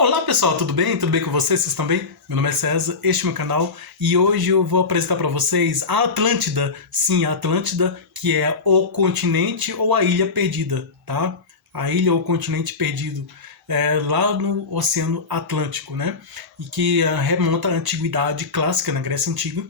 Olá pessoal, tudo bem? Tudo bem com vocês? Vocês estão bem? Meu nome é César, este é o meu canal e hoje eu vou apresentar para vocês a Atlântida. Sim, a Atlântida, que é o continente ou a ilha perdida, tá? A ilha ou continente perdido lá no Oceano Atlântico, né? E que remonta à antiguidade clássica, na Grécia Antiga,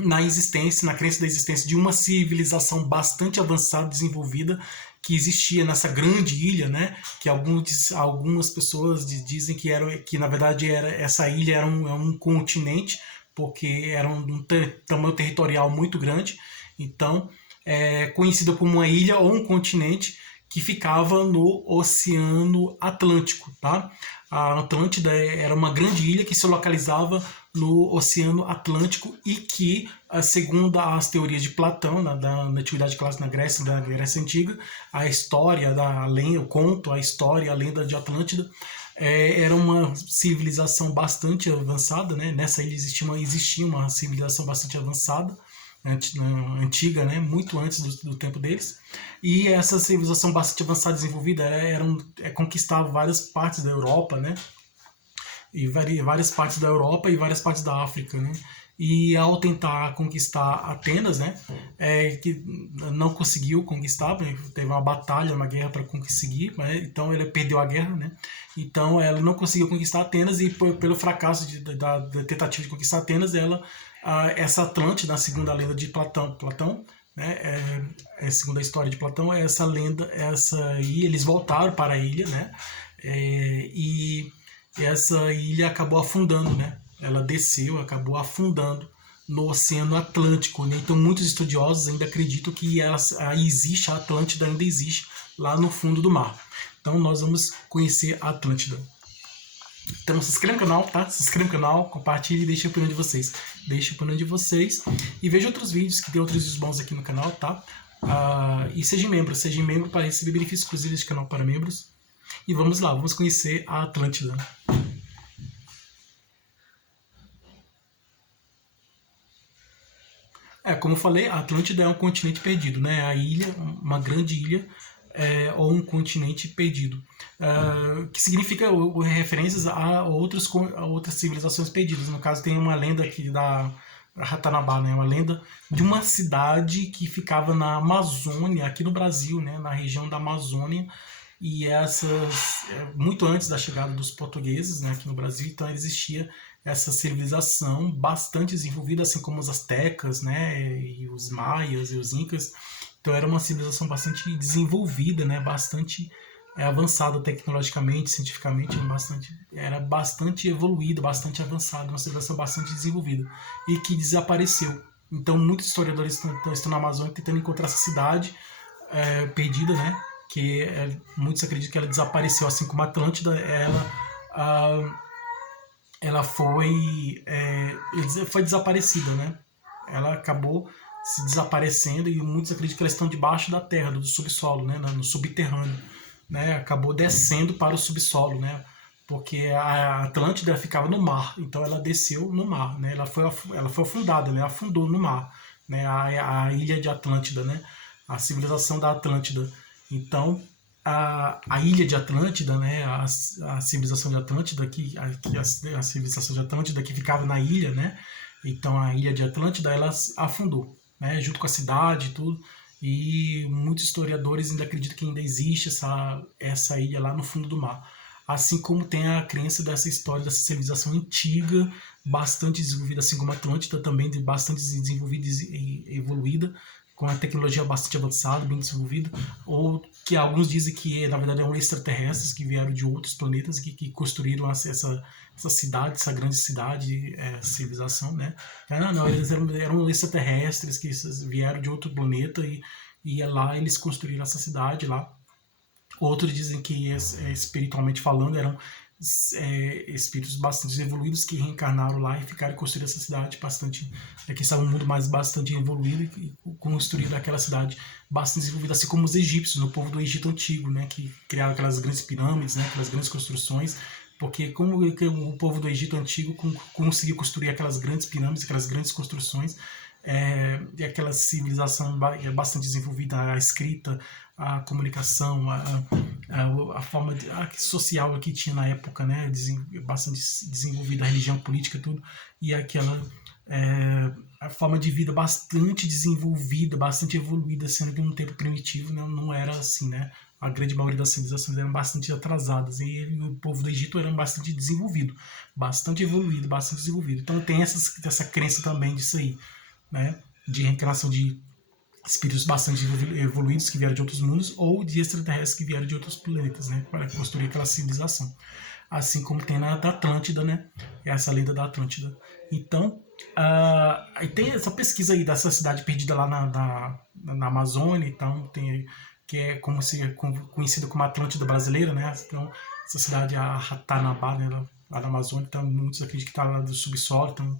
na crença da existência de uma civilização bastante avançada, desenvolvida, que existia nessa grande ilha, né? Que algumas pessoas dizem que na verdade essa ilha era um continente, porque era tamanho territorial muito grande. Então, é conhecida como uma ilha ou um continente que ficava no Oceano Atlântico, tá? A Atlântida era uma grande ilha que se localizava no Oceano Atlântico e que, segundo as teorias de Platão, na Antiguidade Clássica, na Grécia Antiga, a história, o conto, a história, a lenda de Atlântida era uma civilização bastante avançada, né? Nessa ilha existia uma civilização bastante avançada, antiga, né? Muito antes do tempo deles. E essa civilização bastante avançada e desenvolvida conquistava várias partes da Europa, né? E várias partes da Europa e várias partes da África, né? E ao tentar conquistar Atenas, né, que não conseguiu conquistar, teve uma batalha, uma guerra para conseguir, né, então ele perdeu a guerra, né, então ela não conseguiu conquistar Atenas e pelo fracasso da tentativa de conquistar Atenas, essa Atlântida, na segunda lenda de Platão, né, segundo a história de Platão, essa lenda, eles voltaram para a ilha, né, e essa ilha acabou afundando, né? Ela desceu, acabou afundando no Oceano Atlântico, né? Então muitos estudiosos ainda acreditam que a Atlântida ainda existe lá no fundo do mar. Então nós vamos conhecer a Atlântida. Então se inscreve no canal, tá? Se inscreve no canal, compartilhe e deixe a opinião de vocês. Deixe a opinião de vocês e veja outros vídeos, que tem outros vídeos bons aqui no canal, tá? E seja membro para receber benefícios exclusivos deste canal para membros. E vamos lá, vamos conhecer a Atlântida. Como eu falei, a Atlântida é um continente perdido, né? A ilha, uma grande ilha, ou um continente perdido, que significa referências a outras civilizações perdidas. No caso, tem uma lenda aqui da Ratanabá, né? Uma lenda de uma cidade que ficava na Amazônia, aqui no Brasil, né? Na região da Amazônia, e muito antes da chegada dos portugueses, né, aqui no Brasil, então existia essa civilização bastante desenvolvida, assim como os astecas, né, e os maias e os incas. Então era uma civilização bastante desenvolvida, né, bastante avançada tecnologicamente, cientificamente, era bastante evoluída, bastante avançada, uma civilização bastante desenvolvida e que desapareceu. Então muitos historiadores estão na Amazônia tentando encontrar essa cidade perdida, né, que muitos acreditam que ela desapareceu, assim como a Atlântida, ela foi desaparecida, né? Ela acabou se desaparecendo e muitos acreditam que elas estão debaixo da terra, do subsolo, né? No subterrâneo, né? Acabou descendo para o subsolo, né? Porque a Atlântida ficava no mar, então ela desceu no mar, né? Ela foi afundada, né? Afundou no mar, né? A ilha de Atlântida, né? A civilização da Atlântida. Então, a ilha de Atlântida, né, a civilização de Atlântida, a civilização de Atlântida que ficava na ilha, né, então a ilha de Atlântida, ela afundou, né, junto com a cidade e tudo, e muitos historiadores ainda acreditam que ainda existe essa ilha lá no fundo do mar. Assim como tem a crença dessa história, dessa civilização antiga, bastante desenvolvida, assim como a Atlântida também, bastante desenvolvida e evoluída, com a tecnologia bastante avançada, bem desenvolvida, ou que alguns dizem que na verdade eram extraterrestres que vieram de outros planetas que construíram essa cidade, essa grande cidade, civilização, né? Não, eles eram extraterrestres que vieram de outro planeta e lá eles construíram essa cidade lá. Outros dizem que, espiritualmente falando, eram espíritos bastante evoluídos que reencarnaram lá e ficaram construindo essa cidade bastante, que estava um mundo bastante evoluído e construíram aquela cidade bastante desenvolvida, assim como os egípcios, o povo do Egito antigo, né, que criaram aquelas grandes pirâmides, né, aquelas grandes construções, porque como o povo do Egito antigo conseguiu construir aquelas grandes pirâmides, aquelas grandes construções, e aquela civilização bastante desenvolvida, a escrita, a comunicação, a forma social que tinha na época, né, bastante desenvolvida, a religião, política, tudo, e aquela a forma de vida bastante desenvolvida, bastante evoluída, sendo que no tempo primitivo não era assim, né? A grande maioria das civilizações eram bastante atrasadas e o povo do Egito era bastante desenvolvido, bastante evoluído, bastante desenvolvido. Então tem essa crença também disso aí, né? De reencarnação de espíritos bastante evoluídos que vieram de outros mundos ou de extraterrestres que vieram de outros planetas, né? Para construir aquela civilização. Assim como tem na da Atlântida, né? Essa lenda da Atlântida. Então, aí tem essa pesquisa aí dessa cidade perdida lá na Amazônia, então tem que é como se conhecida como Atlântida brasileira, né? Então, essa cidade, a Ratanabá, né, lá na Amazônia, então muitos acreditam que está lá do subsolo, estão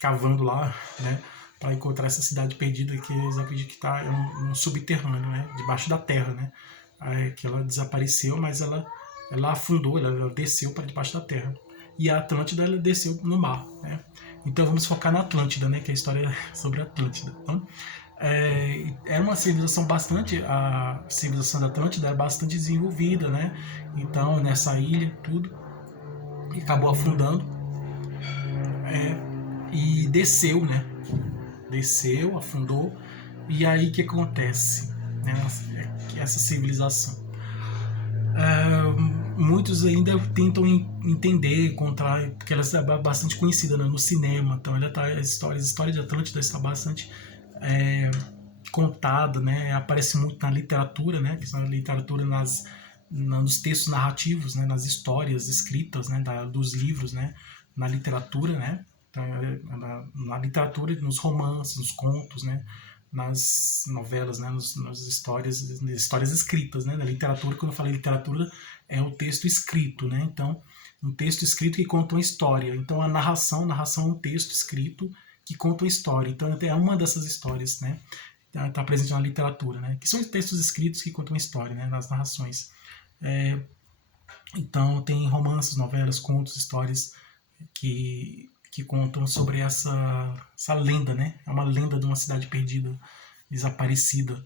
cavando lá, né? Para encontrar essa cidade perdida que eles acreditam que está no subterrâneo, né? Debaixo da terra, né? Que ela desapareceu, mas ela afundou, ela desceu para debaixo da terra. E a Atlântida ela desceu no mar, né? Então vamos focar na Atlântida, né? Que é a história sobre a Atlântida. Então, era uma civilização a civilização da Atlântida era bastante desenvolvida, né? Então nessa ilha tudo e acabou afundando e desceu, né? Desceu, afundou e aí o que acontece, né? Essa civilização muitos ainda tentam entender, encontrar, porque ela é bastante conhecida, né, no cinema, então ela tá, a história de Atlântida está bastante contada, né, aparece muito na literatura, né, que na literatura nos textos narrativos, né, nas histórias escritas, né, dos livros, né, na literatura, né, então, na literatura, nos romances, nos contos, né, nas novelas, né, nas histórias escritas, né, na literatura. Quando eu falei literatura, é o texto escrito, né, então um texto escrito que conta uma história. Então a narração é um texto escrito que conta uma história. Então é uma dessas histórias, né, está presente na literatura, né, que são textos escritos que contam uma história, né, nas narrações. Então tem romances, novelas, contos, histórias que contam sobre essa lenda, né? É uma lenda de uma cidade perdida, desaparecida.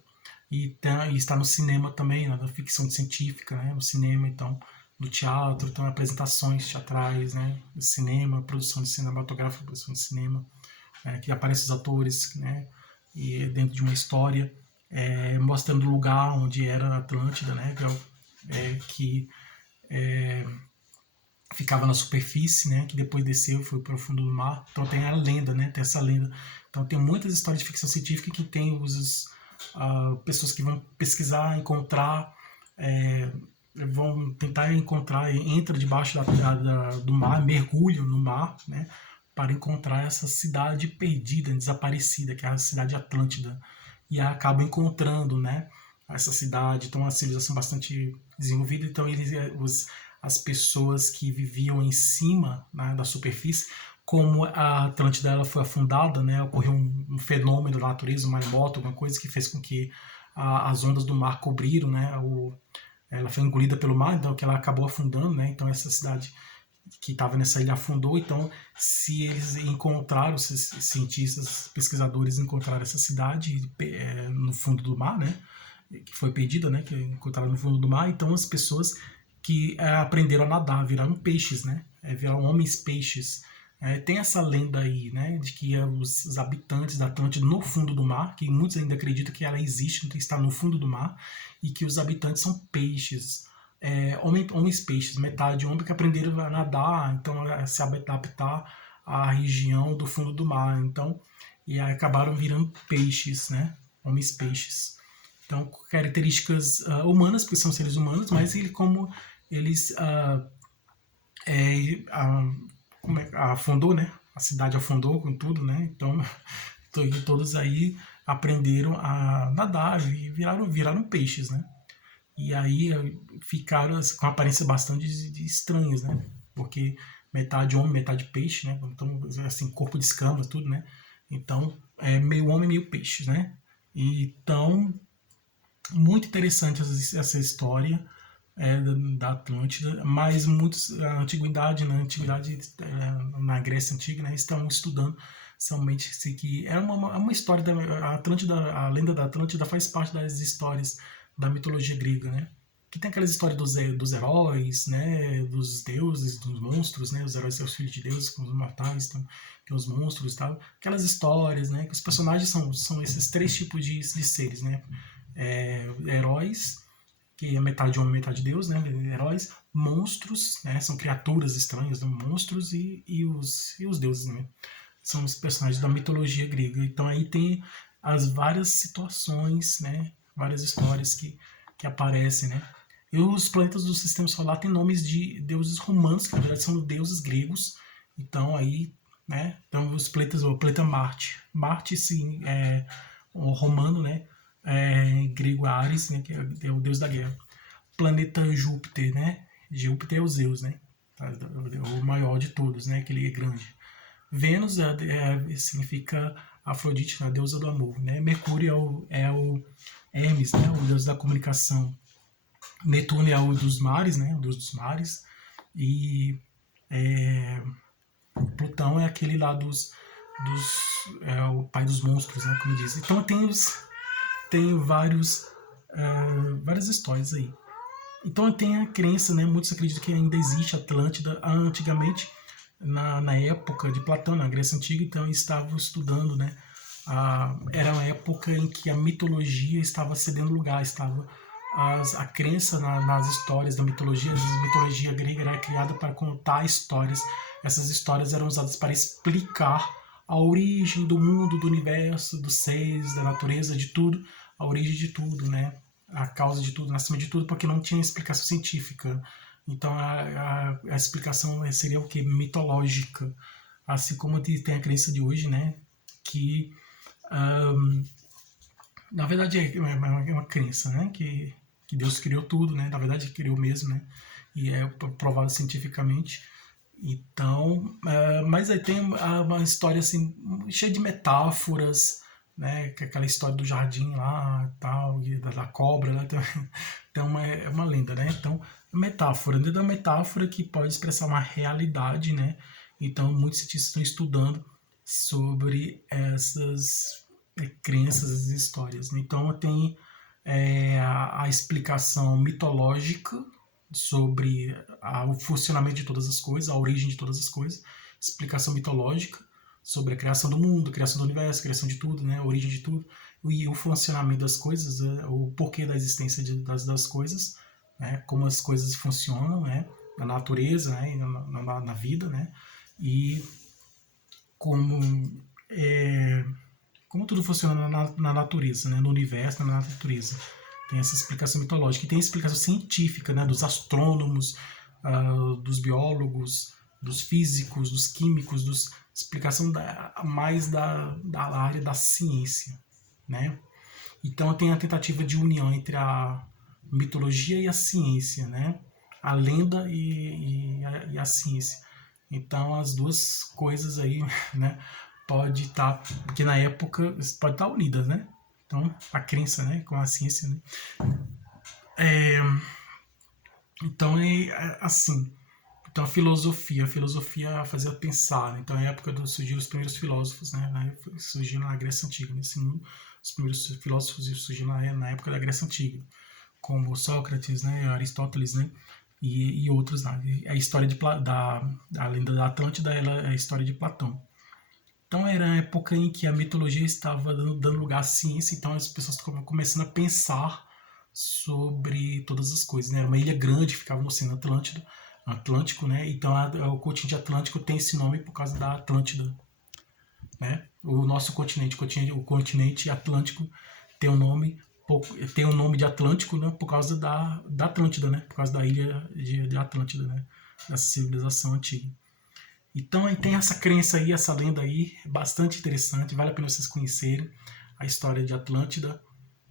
E está no cinema também, na ficção científica, né? No cinema, então, no teatro, então apresentações teatrais, né? No cinema, produção de cinematográfica, produção de cinema, que aparecem os atores, né? E dentro de uma história, mostrando o lugar onde era a Atlântida, né? Que ficava na superfície, né, que depois desceu, foi para o fundo do mar. Então tem a lenda, né, tem essa lenda. Então tem muitas histórias de ficção científica que tem pessoas que vão pesquisar, encontrar, vão tentar encontrar, entra debaixo do mar, mergulham no mar, né, para encontrar essa cidade perdida, desaparecida, que é a cidade Atlântida, e acabam encontrando, né, essa cidade. Então é uma civilização bastante desenvolvida. Então as pessoas que viviam em cima, né, da superfície, como a Atlântida ela foi afundada, né, ocorreu um fenômeno da natureza, um maremoto, alguma coisa que fez com que as ondas do mar cobriram, né, ela foi engolida pelo mar, então que ela acabou afundando, né, então essa cidade que estava nessa ilha afundou. Então se eles encontraram, esses cientistas, pesquisadores encontraram essa cidade no fundo do mar, né, que foi perdida, né, que encontraram no fundo do mar, então as pessoas que aprenderam a nadar, viraram peixes, né? Viraram homens peixes. Tem essa lenda aí, né? De que os habitantes da Atlântida no fundo do mar, que muitos ainda acreditam que ela existe, então está no fundo do mar, e que os habitantes são peixes. Homens peixes, metade homem que aprenderam a nadar, então a se adaptar à região do fundo do mar. Então, e acabaram virando peixes, né? Homens peixes. Então, características humanas, porque são seres humanos, mas como eles afundou, né? A cidade afundou com tudo, né? Então, todos aí aprenderam a nadar e viraram peixes, né? E aí ficaram com aparências bastante estranhas, né? Porque metade homem, metade peixe, né? Então, assim, corpo de escamas, tudo, né? Então, meio homem, meio peixe, né? Então, muito interessante essa história da Atlântida, mas muitos na antiguidade, na Grécia Antiga, né, estão estudando somente se que é uma história da a Atlântida, a lenda da Atlântida faz parte das histórias da mitologia grega, né? Que tem aquelas histórias dos heróis, né? Dos deuses, dos monstros, né? Os heróis são os filhos de Deus, com os mortais, então, tem os monstros e tal. Aquelas histórias, né? Que os personagens são esses três tipos de seres, né? Heróis, que é metade homem, metade Deus, né? Heróis, monstros, né? São criaturas estranhas, né? Monstros e os deuses, né? São os personagens da mitologia grega. Então aí tem as várias situações, né? Várias histórias que aparecem, né? E os planetas do sistema solar têm nomes de deuses romanos, que na verdade são deuses gregos. Então aí, né? Então os planetas, o planeta Marte. Marte, sim, é o romano, né? Em grego Ares, né? Que é o deus da guerra. Planeta Júpiter, né? Júpiter é o Zeus, né? É o maior de todos, né? Que ele é grande. Vênus significa Afrodite, a deusa do amor, né? Mercúrio é o Hermes, né? O deus da comunicação. Netuno é o dos mares, né? O deus dos mares. E Plutão é aquele lá é o pai dos monstros, né? Como diz. Então tem várias histórias aí. Então tem a crença, né? Muitos acreditam que ainda existe Atlântida. Antigamente, na época de Platão, na Grécia Antiga, então estavam estudando, né? Era uma época em que a mitologia estava cedendo lugar, a crença nas histórias da mitologia. A mitologia grega era criada para contar histórias. Essas histórias eram usadas para explicar a origem do mundo, do universo, dos seres, da natureza, de tudo, a origem de tudo, né? A causa de tudo, o nascimento de tudo, porque não tinha explicação científica. Então a explicação seria o que? Mitológica. Assim como tem a crença de hoje, né? Que na verdade é uma crença, né? Que Deus criou tudo, né? Na verdade criou mesmo, né? E é provado cientificamente. Então, mas aí tem uma história assim cheia de metáforas, né? Que é aquela história do jardim lá, tal, e da cobra, né? Então é uma lenda, né? Então, metáfora, dentro da metáfora que pode expressar uma realidade, né? Então, muitos cientistas estão estudando sobre essas crenças, as histórias, né? Então, tem a explicação mitológica sobre o funcionamento de todas as coisas, a origem de todas as coisas, explicação mitológica sobre a criação do mundo, a criação do universo, a criação de tudo, né, a origem de tudo, e o funcionamento das coisas, o porquê da existência das coisas, né, como as coisas funcionam, né, na natureza, né, na vida, né, e como como tudo funciona na natureza, né, no universo, na natureza. Tem essa explicação mitológica. E tem a explicação científica, né, dos astrônomos, dos biólogos, dos físicos, dos químicos, explicação mais da área da ciência, né? Então tem a tentativa de união entre a mitologia e a ciência, né? A lenda e a ciência. Então as duas coisas aí, né? Pode estar, porque na época pode estar unidas, né? Então a crença, né? Com a ciência, né? Então é assim. Então a filosofia fazia pensar, né? Então é a época do surgiram os primeiros filósofos, né? Surgiram na Grécia Antiga, nesse mundo, os primeiros filósofos surgiram na época da Grécia Antiga, como Sócrates, né? Aristóteles, né? E outros, né? A história da lenda da Atlântida é a história de Platão. Então era a época em que a mitologia estava dando lugar à ciência, então as pessoas estavam começando a pensar sobre todas as coisas, né? Era uma ilha grande, ficava no Oceano Atlântico, né? Então o continente Atlântico tem esse nome por causa da Atlântida, né? O nosso continente, o continente Atlântico tem o nome de Atlântico, né? Por causa da Atlântida, né? Por causa da ilha de Atlântida, né? Dessa civilização antiga. Então aí tem essa crença aí, essa lenda aí, bastante interessante, vale a pena vocês conhecerem a história de Atlântida.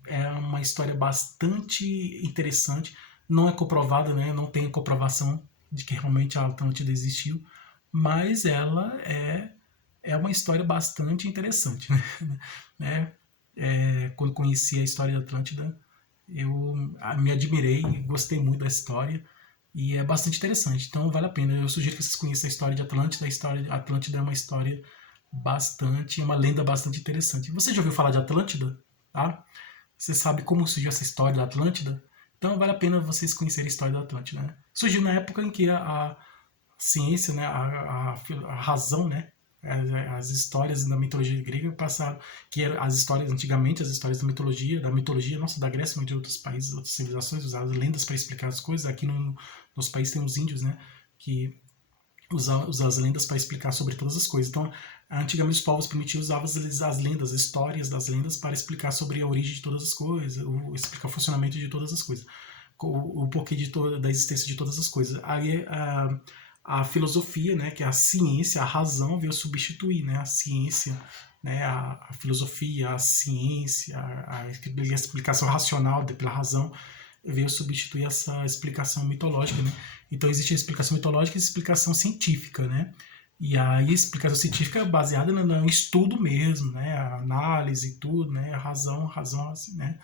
É uma história bastante interessante, não é comprovada, né? Não tem comprovação de que realmente a Atlântida existiu, mas ela é uma história bastante interessante, né? Quando conheci a história da Atlântida, eu me admirei, gostei muito da história, e é bastante interessante, então vale a pena. Eu sugiro que vocês conheçam a história de Atlântida. A história de Atlântida é uma história bastante, é uma lenda bastante interessante. Você já ouviu falar de Atlântida? Tá? Você sabe como surgiu essa história da Atlântida? Então vale a pena vocês conhecerem a história da Atlântida, né? Surgiu na época em que a ciência, né, a razão, né, as histórias da mitologia grega passaram, que eram as histórias antigamente, as histórias da mitologia, nossa, da Grécia, mas de outros países, outras civilizações, usavam lendas para explicar as coisas. Aqui no nosso país tem os índios, né, que usam as lendas para explicar sobre todas as coisas. Então, antigamente os povos primitivos usavam as lendas, as histórias das lendas para explicar sobre a origem de todas as coisas, explicar o funcionamento de todas as coisas, o porquê da existência de todas as coisas. Aí a filosofia, né, que é a ciência, a razão, veio substituir, né, a ciência, né, a filosofia, a ciência, a explicação racional pela razão, veio substituir essa explicação mitológica, né? Então existe a explicação mitológica e a explicação científica, né? E aí a explicação científica é baseada no estudo mesmo, né? A análise e tudo, né? A razão, assim, né?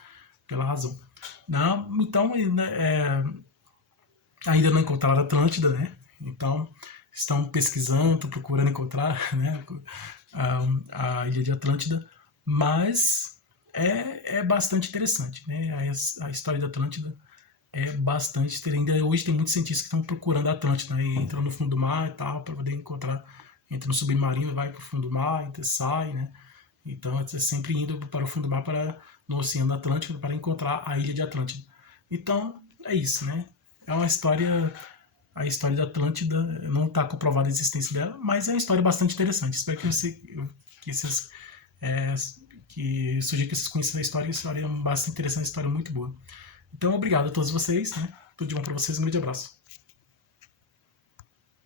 Pela razão. Não, então, né, ainda não encontraram a Atlântida, né? Então, estão pesquisando, procurando encontrar, né, a ilha de Atlântida, mas é bastante interessante, né? A história da Atlântida é bastante. Ainda hoje tem muitos cientistas que estão procurando a Atlântida, né? E entram no fundo do mar e tal, para poder encontrar. Entra no submarino, vai para o fundo do mar, então sai, né? Então é sempre indo para o fundo do mar, no Oceano Atlântico, para encontrar a ilha de Atlântida. Então é isso, né? É uma história. A história da Atlântida não está comprovada a existência dela, mas é uma história bastante interessante. Espero que vocês que sugira que vocês conheçam a história é bastante interessante, uma história muito boa. Então, obrigado a todos vocês, né? Tudo de bom para vocês, um grande abraço.